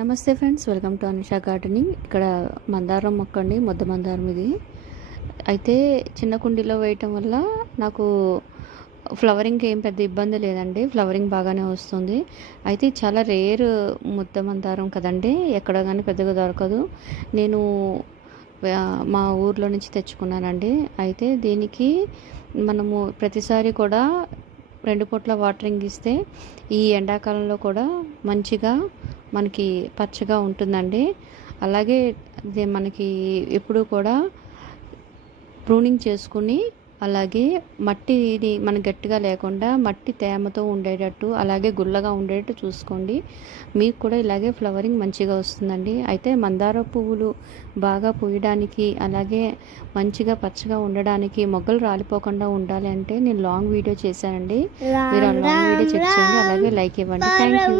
నమస్తే friends, welcome to Anisha gardening. ఇక్కడ మందారం మొక్క అండి, ముద్ద మందారం. ఇది అయితే చిన్న కుండీలో వేయటం వల్ల నాకు ఫ్లవరింగ్కి ఏం పెద్ద ఇబ్బంది లేదండి. ఫ్లవరింగ్ బాగానే వస్తుంది. అయితే చాలా రేర్ ముద్ద మందారం కదండి, ఎక్కడ కానీ పెద్దగా దొరకదు. నేను మా ఊర్లో నుంచి తెచ్చుకున్నానండి. అయితే దీనికి మనము ప్రతిసారి కూడా 2 పూట్ల వాటరింగ్ ఇస్తే ఈ ఎండాకాలంలో కూడా మంచిగా మనకి పచ్చగా ఉంటుందండి. అలాగే మనకి ఎప్పుడు కూడా ప్రూనింగ్ చేసుకుని, అలాగే మట్టిని మన గట్టిగా లేకుండా మట్టి తేమతో ఉండేటట్టు, అలాగే గుల్లగా ఉండేటట్టు చూసుకోండి. మీకు కూడా ఇలాగే ఫ్లవరింగ్ మంచిగా వస్తుందండి. అయితే మందార పువ్వులు బాగా పూయడానికి, అలాగే మంచిగా పచ్చగా ఉండడానికి, మొగ్గలు రాలిపోకుండా ఉండాలి అంటే నేను లాంగ్ వీడియో చేశానండి. మీరు ఆ లాంగ్ వీడియో చెక్ చేయండి, అలాగే లైక్ ఇవ్వండి. Thank you.